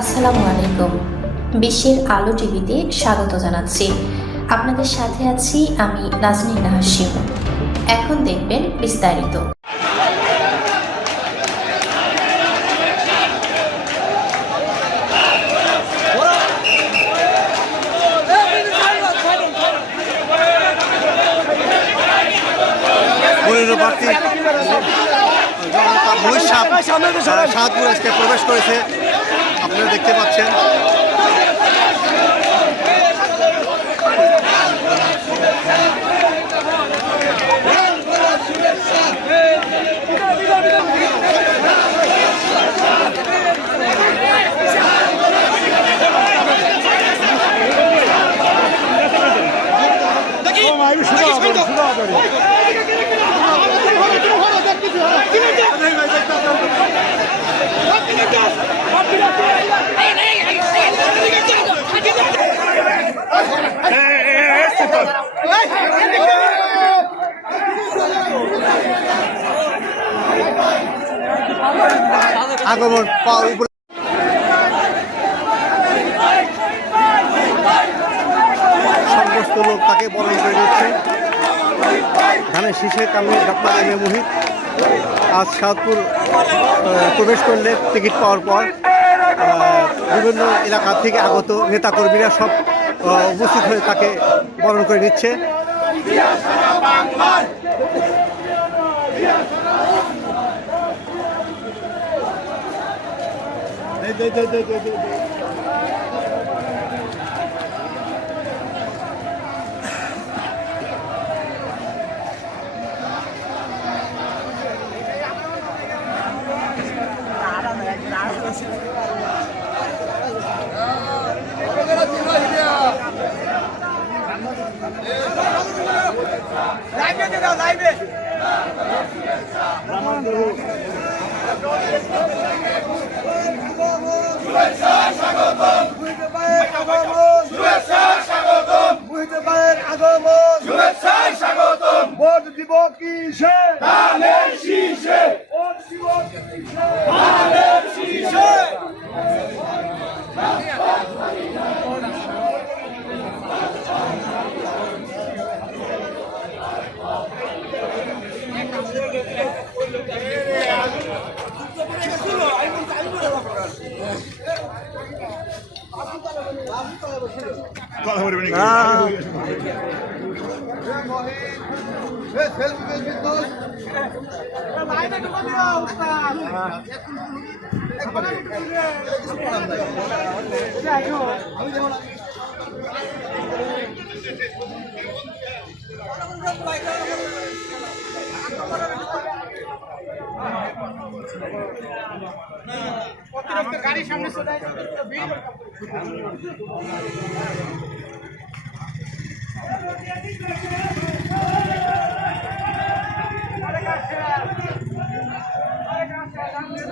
আসসালামু আলাইকুম। বিশ্বের আলো টিভিতে স্বাগত জানাচ্ছি। আপনাদের সাথে আছি আমি নাজনীন হাসিম এখন দেখবেন বিস্তারিত। সাহাদপুর আজকে প্রবেশ করেছে। দেখতে পাচ্ছেন আগমন পাওয়া উপলক্ষে সমস্ত লোক তাকে বরণ করে দিচ্ছে ধানের শীষে কামড়ে ডক্টর এম এ মোহিত। আজ সাদপুর প্রবেশ করলে টিকিট পাওয়ার পর বিভিন্ন এলাকা থেকে আগত নেতাকর্মীরা সব উপস্থিত হয়ে তাকে বরণ করে নিচ্ছে। ভোট কিসে ধানের শীষে ভোট দিব কিসে ধানের শীষে এই সাদা পাঞ্জাবি আসি শেষ করে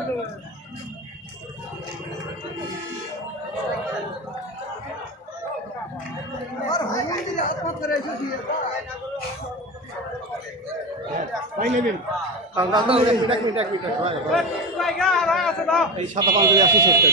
দেবো সাদা পাঞ্জাবি আসি শেষ করে